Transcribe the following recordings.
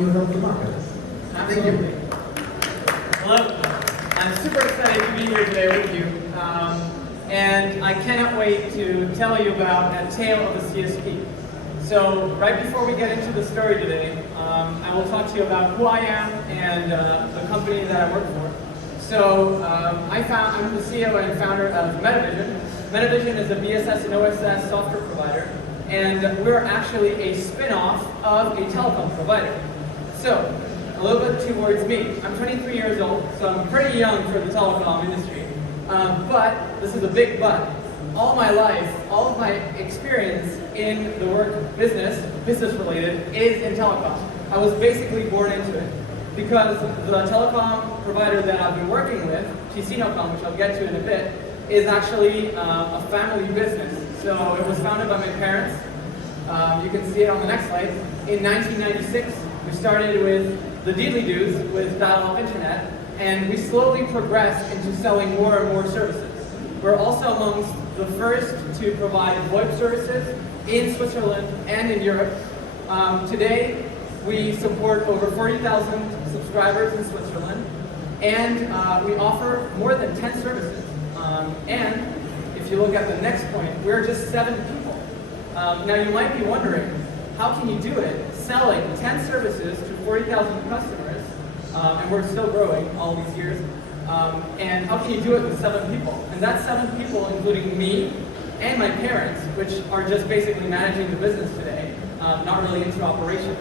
you help the market. Absolutely. Hello. I'm super excited to be here today with you. And I cannot wait to tell you about a tale of a CSP. So right before we get into the story today, I will talk to you about who I am and the company that I work for. So I'm the CEO and founder of METAVSHN. METAVSHN is a BSS and OSS software provider, and we're actually a spin-off of a telecom provider. So a little bit towards me. I'm 23 years old, so I'm pretty young for the telecom industry. But this is a big but. All my life, all of my experience in the work business related, is in telecom. I was basically born into it because the telecom provider that I've been working with, TCNocom, which I'll get to in a bit, is actually a family business. So it was founded by my parents. You can see it on the next slide. In 1996, we started with the deedly-doos with dial-up internet, and we slowly progressed into selling more and more services. We're also amongst the first to provide VoIP services in Switzerland and in Europe. Today, we support over 40,000 subscribers in Switzerland, and we offer more than 10 services. And if you look at the next point, we're just 7 people. Now you might be wondering, how can you do it selling 10 services to 40,000 customers, and we're still growing all these years, and how can you do it with 7 people? And that's 7 people, including me and my parents, which are just basically managing the business today, not really into operations.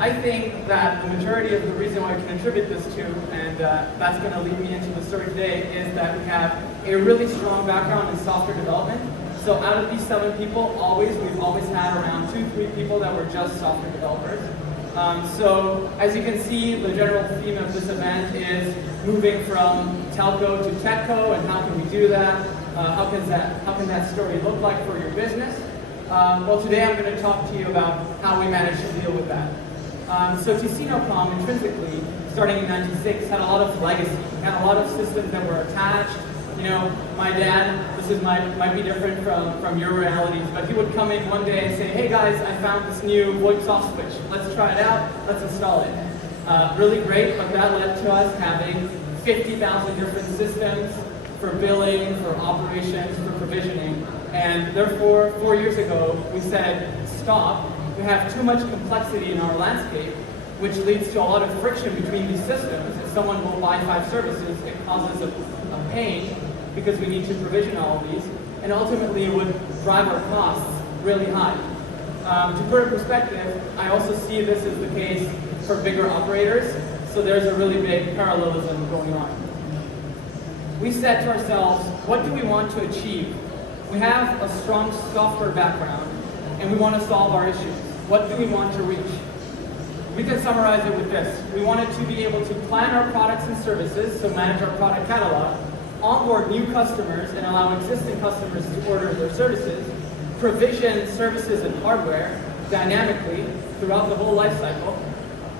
I think that the majority of the reason why I can attribute this to, and that's going to lead me into the story today, is that we have a really strong background in software development. So out of these 7 people, we've always had around 2-3 people that were just software developers. So as you can see, the general theme of this event is moving from telco to techco, and how can we do that? How can that story look like for your business? Well, today I'm going to talk to you about how we managed to deal with that. So TCNocom, intrinsically, starting in '96, had a lot of legacy, had a lot of systems that were attached. You know, my dad, might be different from your realities, but he would come in one day and say, hey guys, I found this new VoIP soft switch. Let's try it out, let's install it. Really great, but that led to us having 50,000 different systems for billing, for operations, for provisioning. And therefore, 4 years ago, we said, stop. We have too much complexity in our landscape, which leads to a lot of friction between these systems. If someone will buy 5 services, it causes a pain because we need to provision all of these, and ultimately it would drive our costs really high. To put it in perspective, I also see this as the case for bigger operators, so there's a really big parallelism going on. We said to ourselves, what do we want to achieve? We have a strong software background, and we want to solve our issues. What do we want to reach? We can summarize it with this. We wanted to be able to plan our products and services, so manage our product catalog, onboard new customers and allow existing customers to order their services, provision services and hardware dynamically throughout the whole life cycle,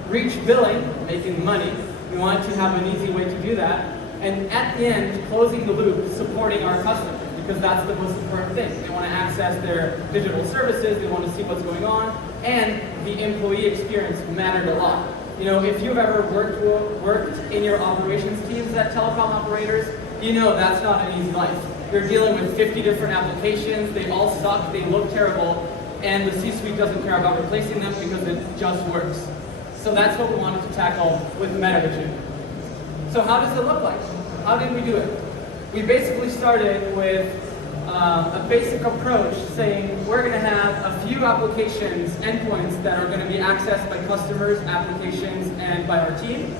reach billing, making money. We wanted to have an easy way to do that, and at the end, closing the loop, supporting our customers, because that's the most important thing. They want to access their digital services, they want to see what's going on, and the employee experience mattered a lot. You know, if you've ever worked in your operations teams at telecom operators, you know that's not an easy life. You're dealing with 50 different applications, they all suck, they look terrible, and the C-suite doesn't care about replacing them because it just works. So that's what we wanted to tackle with METAVSHN. So how does it look like? How did we do it? We basically started with a basic approach saying we're going to have a few applications, endpoints that are going to be accessed by customers, applications, and by our team.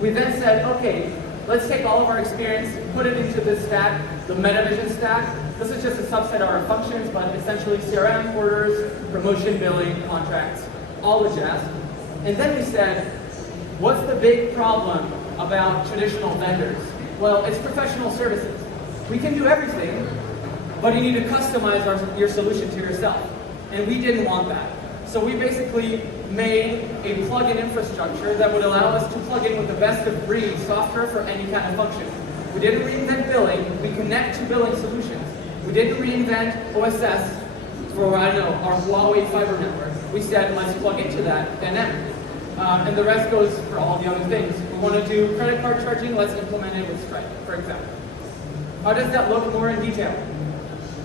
We then said, okay, let's take all of our experience, put it into this stack, the METAVSHN stack. This is just a subset of our functions, but essentially CRM, orders, promotion, billing, contracts, all the jazz. And then we said, what's the big problem about traditional vendors? Well, it's professional services. We can do everything, but you need to customize your solution to yourself. And we didn't want that. So we basically made a plugin infrastructure that would allow us to plug in with the best of breed software for any kind of function. We didn't reinvent billing, we connect to billing solutions. We didn't reinvent OSS for, our Huawei fiber network. We said, let's plug into that dynamically. And the rest goes for all the other things. We want to do credit card charging, let's implement it with Stripe, for example. How does that look more in detail?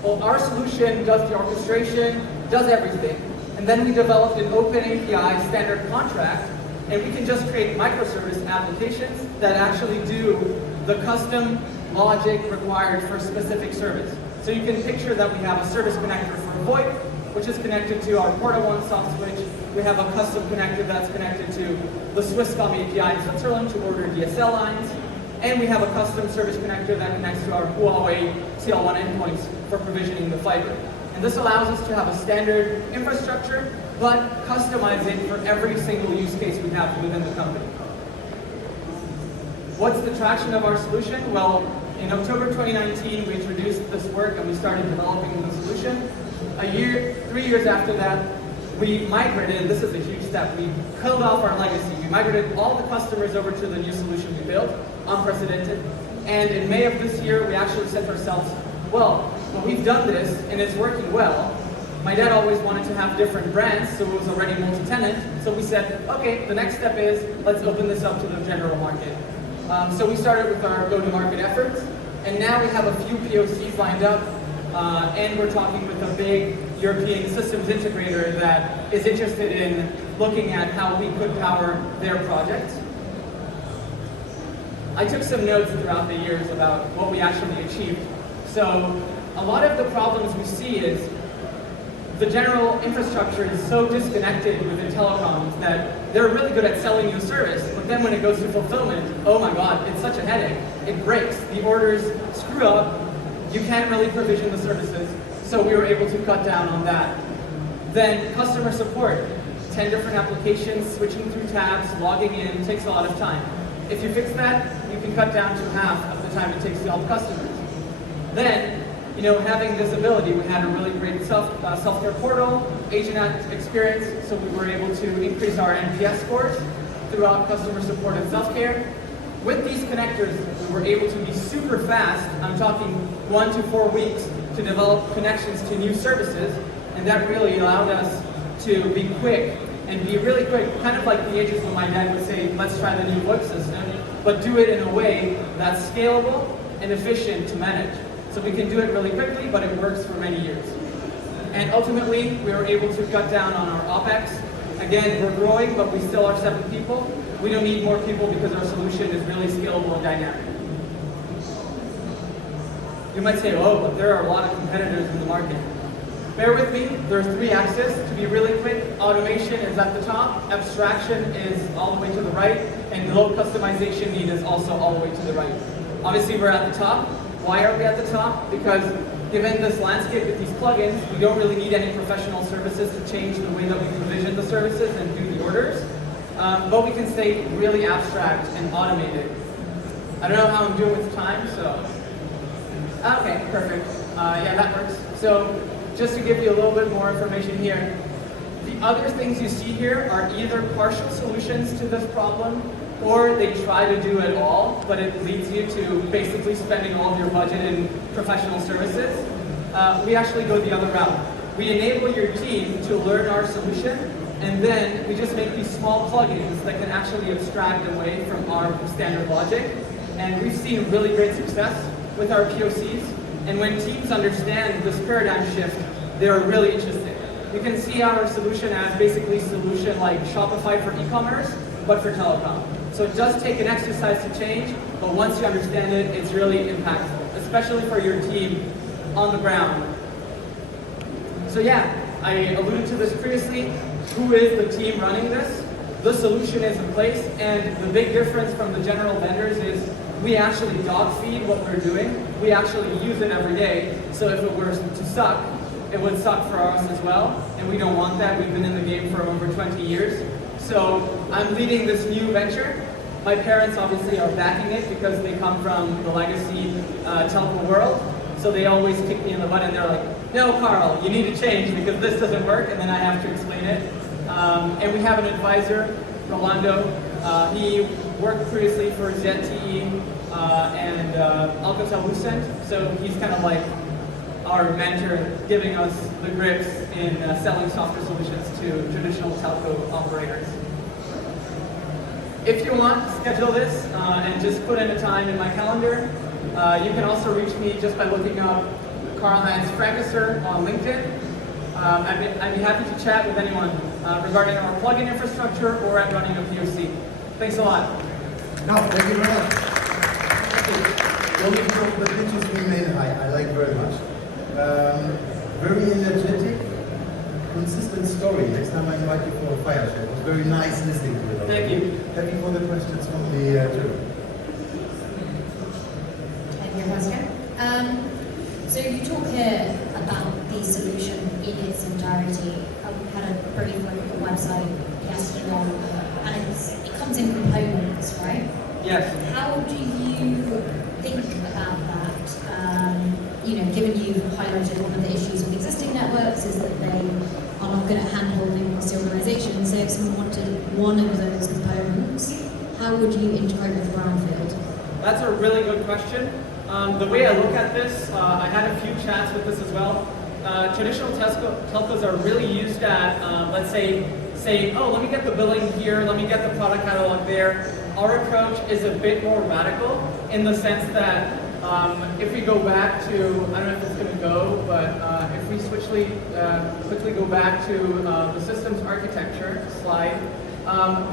Well, our solution does the orchestration, does everything, and then we developed an open API standard contract, and we can just create microservice applications that actually do the custom logic required for a specific service. So you can picture that we have a service connector for VoIP, which is connected to our Porta 1 soft switch. We have a custom connector that's connected to the Swisscom API in Switzerland to order DSL lines. And we have a custom service connector that connects to our Huawei CL1 endpoints for provisioning the fiber. And this allows us to have a standard infrastructure, but customize it for every single use case we have within the company. What's the traction of our solution? Well, in October 2019, we introduced this work and we started developing the solution. 3 years after that, we migrated, and this is a huge step, we killed off our legacy. We migrated all the customers over to the new solution we built, unprecedented. And in May of this year, we actually said to ourselves, well, we've done this and it's working well. My dad always wanted to have different brands, so it was already multi-tenant. So we said, okay, the next step is, let's open this up to the general market. So we started with our go-to-market efforts, and now we have a few POCs lined up, and we're talking with a big European systems integrator that is interested in looking at how we could power their projects. I took some notes throughout the years about what we actually achieved. So a lot of the problems we see is the general infrastructure is so disconnected within telecoms that they're really good at selling you a service, but then when it goes to fulfillment, oh my God, it's such a headache. It breaks, the orders screw up, you can't really provision the services, so we were able to cut down on that. Then customer support, 10 different applications, switching through tabs, logging in, takes a lot of time. If you fix that, you can cut down to half of the time it takes to help customers. Then, having visibility, we had a really great self-care portal, agent experience, so we were able to increase our NPS scores throughout customer support and self-care. With these connectors, we were able to be super fast, I'm talking 1 to 4 weeks, to develop connections to new services, and that really allowed us to be quick and be really quick, kind of like the ages when my dad would say, let's try the new VoIP system, but do it in a way that's scalable and efficient to manage. So we can do it really quickly, but it works for many years. And ultimately, we were able to cut down on our OpEx. Again, we're growing, but we still are 7 people. We don't need more people because our solution is really scalable and dynamic. You might say, oh, but there are a lot of competitors in the market. Bear with me, there's 3 axes. To be really quick, automation is at the top, abstraction is all the way to the right, and low customization need is also all the way to the right. Obviously, we're at the top. Why are we at the top? Because given this landscape with these plugins, we don't really need any professional services to change the way that we provision the services and do the orders. But we can stay really abstract and automated. I don't know how I'm doing with time, so. Okay, perfect. Yeah, that works. So just to give you a little bit more information here, the other things you see here are either partial solutions to this problem, or they try to do it all, but it leads you to basically spending all of your budget in professional services. We actually go the other route. We enable your team to learn our solution, and then we just make these small plugins that can actually abstract away from our standard logic. And we've seen really great success with our POCs. And when teams understand this paradigm shift, they're really interested. You can see our solution as basically solution like Shopify for e-commerce, but for telecom. So it does take an exercise to change, but once you understand it, it's really impactful, especially for your team on the ground. So yeah, I alluded to this previously. Who is the team running this? The solution is in place, and the big difference from the general vendors is we actually dog feed what we're doing. We actually use it every day, so if it were to suck, it would suck for us as well, and we don't want that. We've been in the game for over 20 years. So I'm leading this new venture. My parents obviously are backing it because they come from the legacy telco world. So they always kick me in the butt and they're like, no, Carl, you need to change because this doesn't work, and then I have to explain it. And we have an advisor, Rolando. He worked previously for ZTE and Alcatel-Lucent, so he's kind of like our mentor, giving us the grips in selling software solutions to traditional telco operators. If you want to schedule this and just put in a time in my calendar, you can also reach me just by looking up Karl-Heinz Frankesser on LinkedIn. I'd be happy to chat with anyone regarding our plugin infrastructure or at running a POC. Thanks a lot. No, thank you very much. Only from the pitches we made, I like very much. Very energetic, consistent story. Next time I invite you for a fire chat. It was very nice listening to it. Thank you. Happy for the questions from the jury. Thank you, Pascal. So you talk here about the solution in its entirety. I had a brief look at the website yesterday, and it comes in components, right? Yes. How do you think about that? Given you've highlighted one of the issues with existing networks is that they are not good at hand-holding across the organization. So if someone wanted one of those components, how would you integrate with Brownfield? That's a really good question. The way I look at this, I had a few chats with this as well. Traditional telcos are really used at, let's say, saying, oh, let me get the billing here, let me get the product catalog there. Our approach is a bit more radical in the sense that if we go back to, I don't know if it's going to go, but if we quickly go back to the systems architecture slide,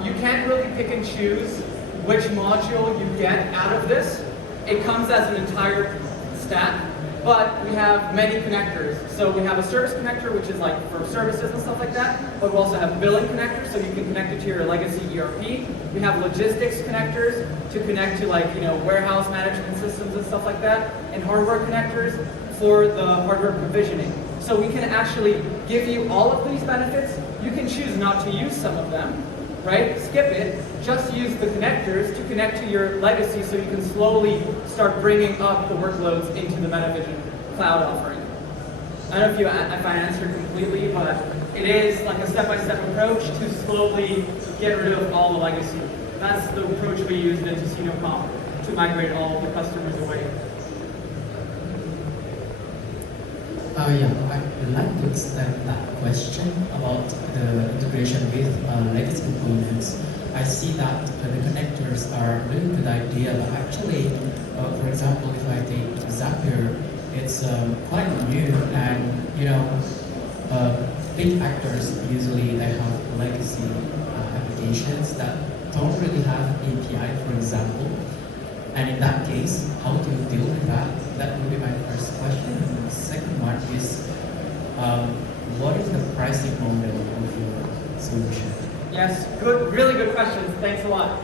you can't really pick and choose which module you get out of this. It comes as an entire stack, but we have many connectors. So we have a service connector, which is like for services and stuff like that, but we also have billing connectors, so you can connect it to your legacy ERP. We have logistics connectors to connect to warehouse management systems and stuff like that, and hardware connectors for the hardware provisioning. So we can actually give you all of these benefits. You can choose not to use some of them, right? Skip it, just use the connectors to connect to your legacy so you can slowly start bringing up the workloads into the METAVSHN cloud offering. I don't know if I answered completely, but it is like a step-by-step approach to slowly get rid of all the legacy. That's the approach we used in CasinoCom to migrate all of the customers away. I'd like to extend that question about the integration with legacy components. I see that the connectors are a really good idea, but actually, for example, if I take Zapier, it's quite new, and big actors usually they have legacy applications that don't really have API, for example. And in that case, how do you deal with that? That would be my first question. And the second one is, what is the pricing model of your solution? Yes, good, really good questions. Thanks a lot.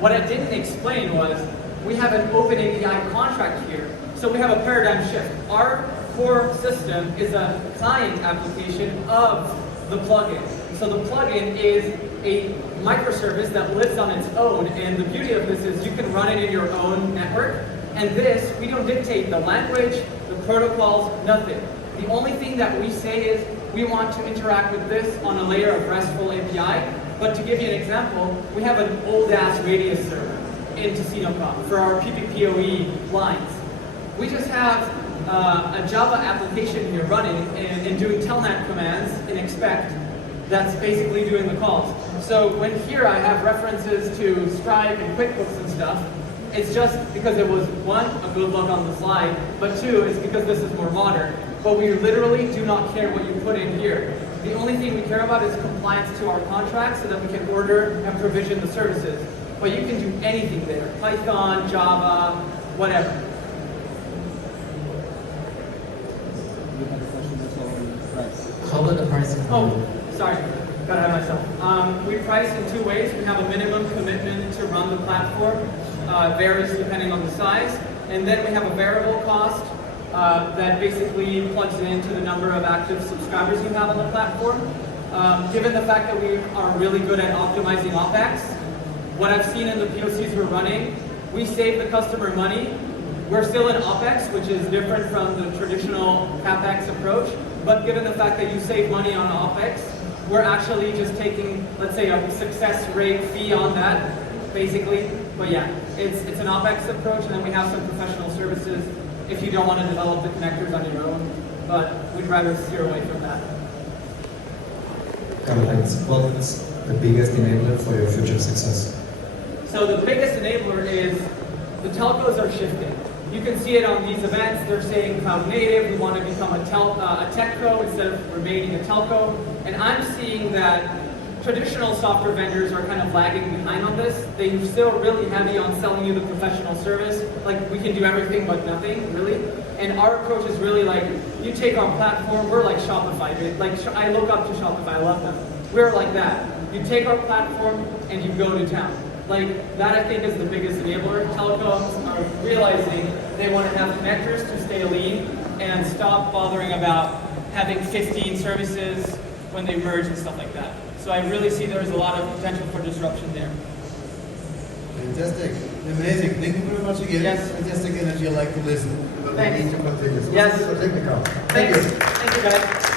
What I didn't explain was we have an open API contract here. So we have a paradigm shift. Our core system is a client application of the plugin. So the plugin is a microservice that lives on its own, and the beauty of this is you can run it in your own network, and this, we don't dictate the language, the protocols, nothing. The only thing that we say is we want to interact with this on a layer of RESTful API, but to give you an example, we have an old-ass radius server in CasinoCom for our PPPoE lines. We just have a Java application here running and doing telnet commands in expect that's basically doing the calls. So when here I have references to Stripe and QuickBooks and stuff, it's just because it was, one, a good look on the slide, but two, it's because this is more modern. But we literally do not care what you put in here. The only thing we care about is compliance to our contracts so that we can order and provision the services. But you can do anything there, Python, Java, whatever. How about the pricing model? Oh, sorry, got ahead of myself. We price in two ways. We have a minimum commitment to run the platform, varies depending on the size, and then we have a variable cost that basically plugs into the number of active subscribers you have on the platform. Given the fact that we are really good at optimizing OpEx, what I've seen in the POCs we're running, we save the customer money. We're still in OpEx, which is different from the traditional CapEx approach, but given the fact that you save money on OpEx, we're actually just taking, let's say, a success rate fee on that, basically. But yeah, it's an OpEx approach, and then we have some professional services if you don't want to develop the connectors on your own, but we'd rather steer away from that. Karl-Heinz, what is the biggest enabler for your future success? So the biggest enabler is the telcos are shifting. You can see it on these events. They're saying cloud native. We want to become a techco instead of remaining a telco. And I'm seeing that traditional software vendors are kind of lagging behind on this. They're still really heavy on selling you the professional service. Like, we can do everything but nothing, really. And our approach is really like, you take our platform, we're like Shopify. Like, I look up to Shopify, I love them. We're like that. You take our platform and you go to town. Like, that I think is the biggest enabler. Telecoms are realizing they want to have connectors to stay lean and stop bothering about having 15 services when they merge and stuff like that. So I really see there's a lot of potential for disruption there. Fantastic. Amazing. Thank you very much again. Yes. Fantastic energy. I like to listen. But we Thanks. need to continue. So Yes. technical. Thanks. Thank you, guys.